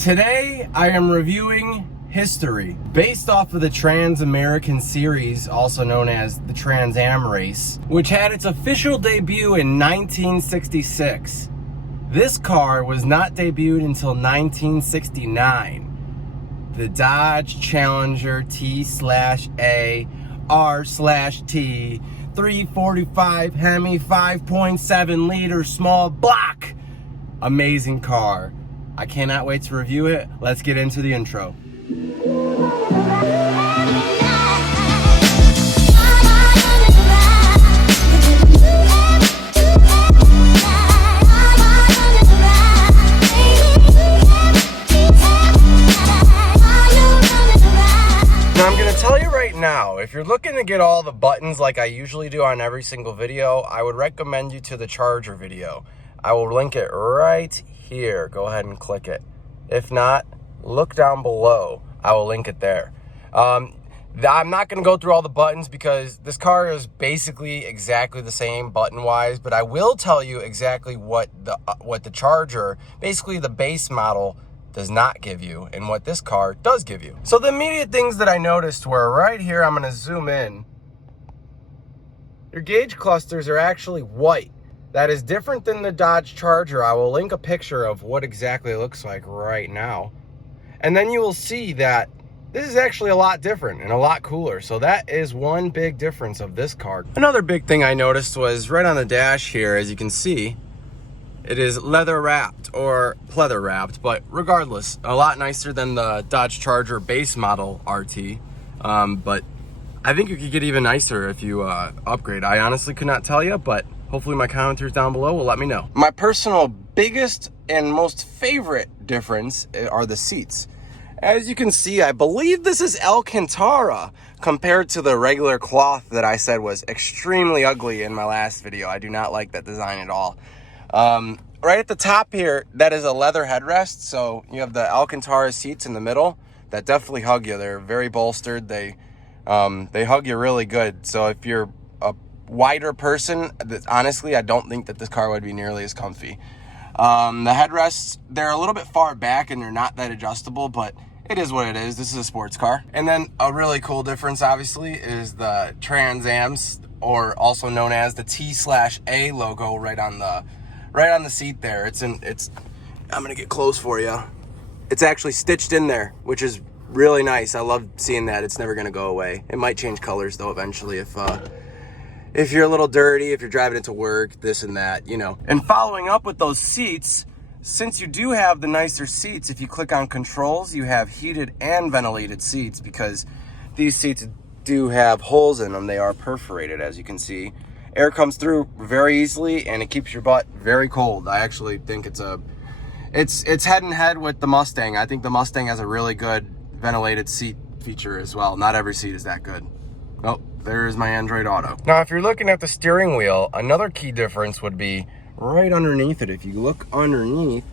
Today I am reviewing History, based off of the Trans-American Series, also known as the Trans Am Race, which had its official debut in 1966. This car was not debuted until 1969. The Dodge Challenger T/A R/T 345 Hemi 5.7 liter small block. Amazing car. I cannot wait to review it. Let's get into the intro. Now I'm gonna tell you right now, if you're looking to get all the buttons like I usually do on every single video, I would recommend you to the Charger video. I will link it right here. Go ahead and click it. If not, look down below. I will link it there. I'm not going to go through all the buttons because this car is basically exactly the same button-wise, but I will tell you exactly what the Charger, basically the base model, does not give you and what this car does give you. So the immediate things that I noticed were right here. I'm going to zoom in. Your gauge clusters are actually white. That is different than the Dodge Charger. I will link a picture of what exactly it looks like right now. And then you will see that this is actually a lot different and a lot cooler. So that is one big difference of this car. Another big thing I noticed was right on the dash here, as you can see, it is leather wrapped or pleather wrapped, but regardless, a lot nicer than the Dodge Charger base model RT. But I think you could get even nicer if you upgrade. I honestly could not tell you, but hopefully my commenters down below will let me know. My personal biggest and most favorite difference are the seats. As you can see, I believe this is Alcantara compared to the regular cloth that I said was extremely ugly in my last video. I do not like that design at all. Right at the top here, that is a leather headrest. So you have the Alcantara seats in the middle that definitely hug you. They're very bolstered. They hug you really good. So if you're a wider person, honestly, I don't think that this car would be nearly as comfy. The headrests, they're a little bit far back and they're not that adjustable, but it is what it is. This is a sports car. And then a really cool difference, obviously, is the Trans Ams, or also known as the T/A logo right on the seat there. I'm gonna get close for you. It's actually stitched in there, which is really nice. I love seeing that. It's never gonna go away. It might change colors though eventually if you're a little dirty, if you're driving it to work, this and that, you know. And following up with those seats, since you do have the nicer seats, if you click on controls, you have heated and ventilated seats because these seats do have holes in them. They are perforated, as you can see. Air comes through very easily and it keeps your butt very cold. I actually think it's head and head with the Mustang. I think the Mustang has a really good ventilated seat feature as well. Not every seat is that good. Oh, there's my Android Auto. Now, if you're looking at the steering wheel, another key difference would be right underneath it. If you look underneath,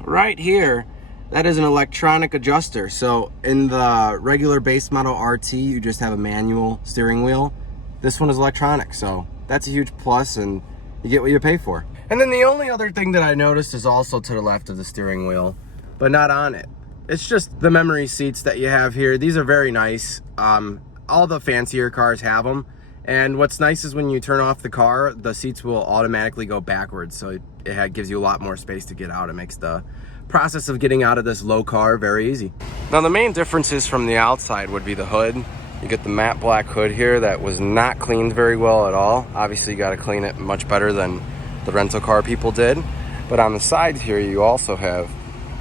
right here, that is an electronic adjuster. So in the regular base model RT, you just have a manual steering wheel. This one is electronic, so that's a huge plus, and you get what you pay for. And then the only other thing that I noticed is also to the left of the steering wheel, but not on it. It's just the memory seats that you have here. These are very nice. All the fancier cars have them. And what's nice is when you turn off the car, the seats will automatically go backwards. So it gives you a lot more space to get out. It makes the process of getting out of this low car very easy. Now the main differences from the outside would be the hood. You get the matte black hood here that was not cleaned very well at all. Obviously you got to clean it much better than the rental car people did. But on the sides here, you also have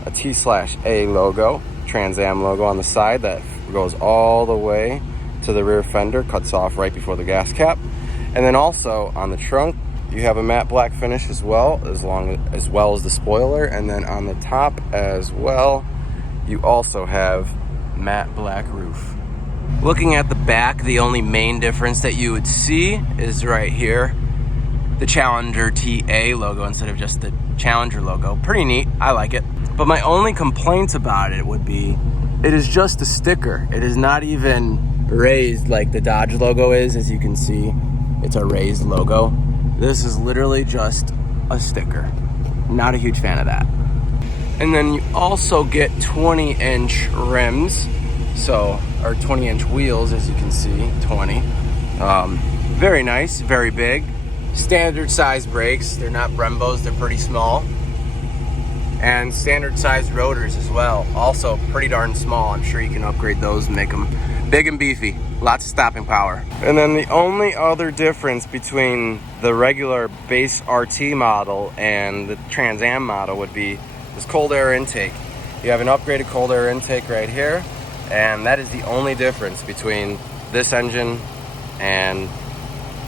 a T/A logo, Trans Am logo on the side that goes all the way to the rear fender, cuts off right before the gas cap. And then also on the trunk, you have a matte black finish as well as the spoiler. And then on the top as well, you also have matte black roof. Looking at the back, the only main difference that you would see is right here, the Challenger TA logo instead of just the Challenger logo. Pretty neat, I like it. But my only complaints about it would be, it is just a sticker. It is not even raised like the Dodge logo is. As you can see, it's a raised logo. This is literally just a sticker. Not a huge fan of that. And then you also get 20-inch rims, so, or 20-inch wheels, as you can see, 20. Very nice, very big. Standard size brakes, they're not Brembos, they're pretty small. And standard sized rotors as well, also pretty darn small. I'm sure you can upgrade those and make them big and beefy, lots of stopping power. And then the only other difference between the regular base RT model and the Trans Am model would be this cold air intake. You have an upgraded cold air intake right here, and that is the only difference between this engine and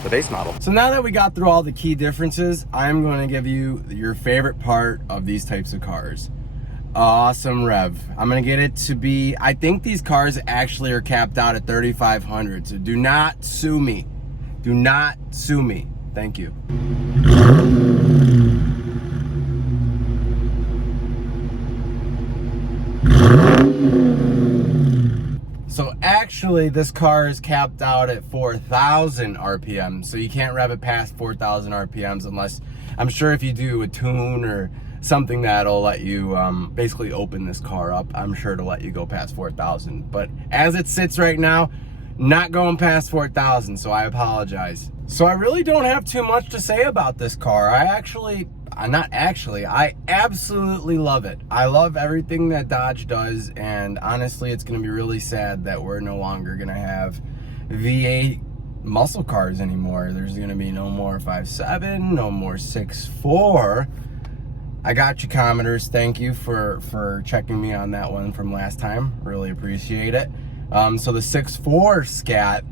the base model. So now that we got through all the key differences, I'm going to give you your favorite part of these types of cars. Awesome rev. I'm going to get it to be, I think these cars actually are capped out at 3,500, so do not sue me. Do not sue me. Thank you. So actually, this car is capped out at 4,000 RPM, so you can't rev it past 4,000 RPMs unless, I'm sure if you do a tune or something that'll let you basically open this car up, I'm sure to let you go past 4,000. But as it sits right now, not going past 4,000, so I apologize. So I really don't have too much to say about this car. I absolutely love it. I love everything that Dodge does, and honestly, it's gonna be really sad that we're no longer gonna have V8 muscle cars anymore. There's gonna be no more 5.7, no more 6.4. I got you, commenters. Thank you for checking me on that one from last time. Really appreciate it. So the 6.4 Scat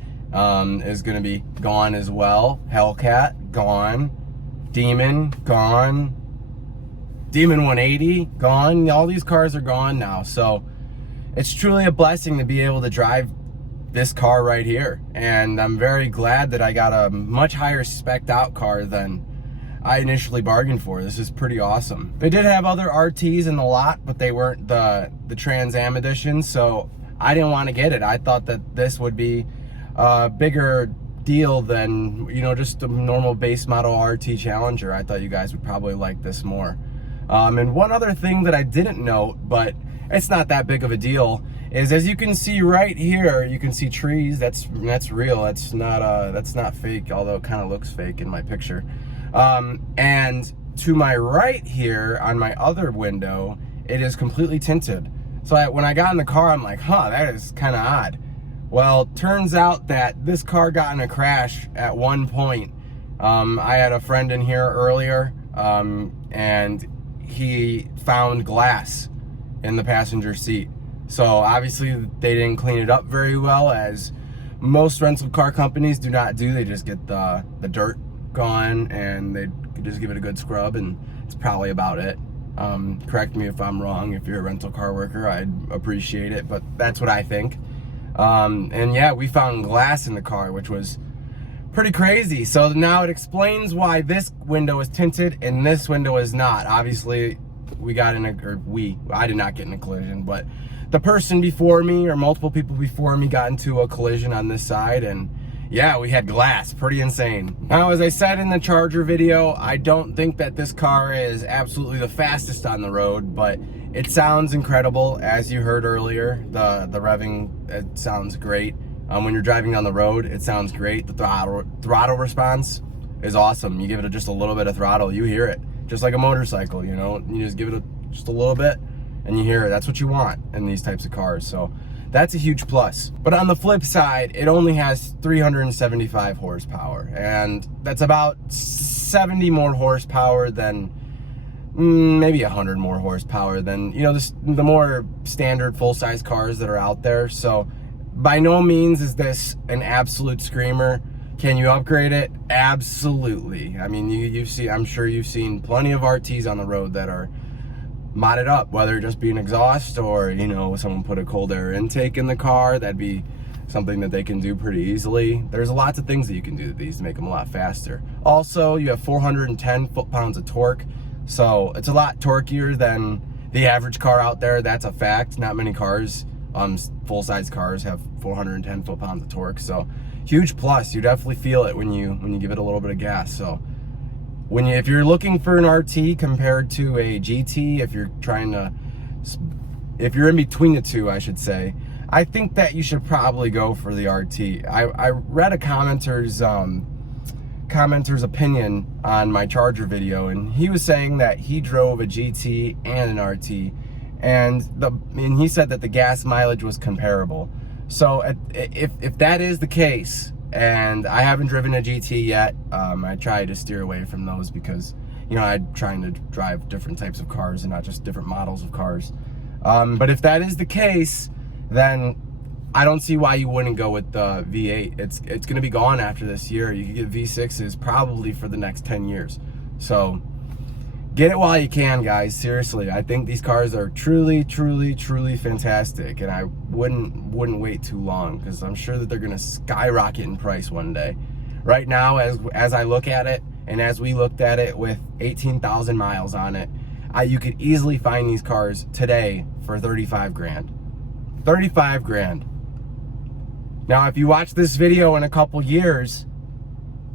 is gonna be gone as well. Hellcat, gone. Demon, gone. Demon 180, gone. All these cars are gone now. So it's truly a blessing to be able to drive this car right here. And I'm very glad that I got a much higher spec'd out car than I initially bargained for. This is pretty awesome. They did have other RTs in the lot, but they weren't the Trans Am edition, so I didn't want to get it. I thought that this would be a bigger deal than, you know, just a normal base model RT Challenger. I thought you guys would probably like this more. And one other thing that I didn't note, but it's not that big of a deal, is as you can see right here, you can see trees. That's real. That's not fake, although it kind of looks fake in my picture. And to my right here on my other window, it is completely tinted. So when I got in the car, I'm like, huh, that is kind of odd. Well, turns out that this car got in a crash at one point. I had a friend in here earlier, and he found glass in the passenger seat. So obviously they didn't clean it up very well, as most rental car companies do not do. They just get the dirt gone and they just give it a good scrub, and it's probably about it. Correct me if I'm wrong. If you're a rental car worker, I'd appreciate it, but that's what I think. And yeah, we found glass in the car, which was pretty crazy. So now it explains why this window is tinted and this window is not. Obviously, I did not get in a collision, but the person before me, or multiple people before me, got into a collision on this side, and yeah, we had glass. Pretty insane. Now, as I said in the Charger video, I don't think that this car is absolutely the fastest on the road, but it sounds incredible. As you heard earlier, the revving, it sounds great. When you're driving on the road, it sounds great. The throttle response is awesome. You give it just a little bit of throttle, you hear it. Just like a motorcycle, you know? You just give it just a little bit and you hear it. That's what you want in these types of cars. So that's a huge plus. But on the flip side, it only has 375 horsepower, and that's about 70 more horsepower than maybe 100 more horsepower than, you know, the more standard full-size cars that are out there. So by no means is this an absolute screamer. Can you upgrade it? Absolutely. I mean, I'm sure you've seen plenty of RTs on the road that are modded up, whether it just be an exhaust or, you know, someone put a cold air intake in the car. That'd be something that they can do pretty easily. There's lots of things that you can do to these to make them a lot faster. Also, you have 410 foot-pounds of torque, so it's a lot torquier than the average car out there. That's a fact. Not many cars, full-size cars, have 410 foot-pounds of torque, so huge plus. You definitely feel it when you give it a little bit of gas. So if you're looking for an RT compared to a GT, if you're in between the two, I should say, I think that you should probably go for the RT. I read a commenter's opinion on my Charger video, and he was saying that he drove a GT and an RT, and he said that the gas mileage was comparable. So if that is the case, and I haven't driven a GT yet, I try to steer away from those because, you know, I'm trying to drive different types of cars and not just different models of cars. But if that is the case, then I don't see why you wouldn't go with the V8. It's going to be gone after this year. You can get V6s probably for the next 10 years. So get it while you can, guys. Seriously, I think these cars are truly, truly, truly fantastic, and I wouldn't wait too long because I'm sure that they're going to skyrocket in price one day. Right now, as I look at it, and as we looked at it with 18,000 miles on it, you could easily find these cars today for 35 grand. 35 grand. Now, if you watch this video in a couple years,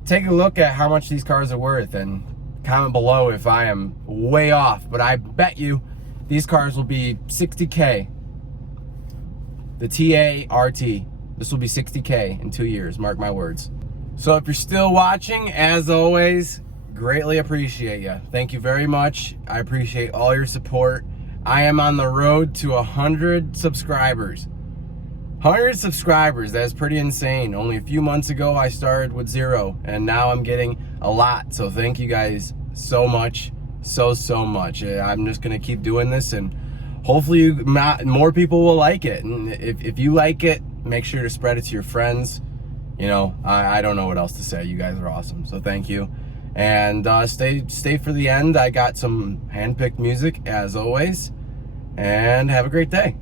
take a look at how much these cars are worth and comment below if I am way off. But I bet you these cars will be 60K. The TA RT. This will be 60K in 2 years, mark my words. So if you're still watching, as always, greatly appreciate you. Thank you very much. I appreciate all your support. I am on the road to 100 subscribers. 100 subscribers, that's pretty insane. Only a few months ago I started with 0, and now I'm getting a lot. So thank you guys so much, so much. I'm just gonna keep doing this, and hopefully more people will like it. And if you like it, make sure to spread it to your friends. You know, I don't know what else to say. You guys are awesome, so thank you. And stay for the end. I got some handpicked music as always, and have a great day.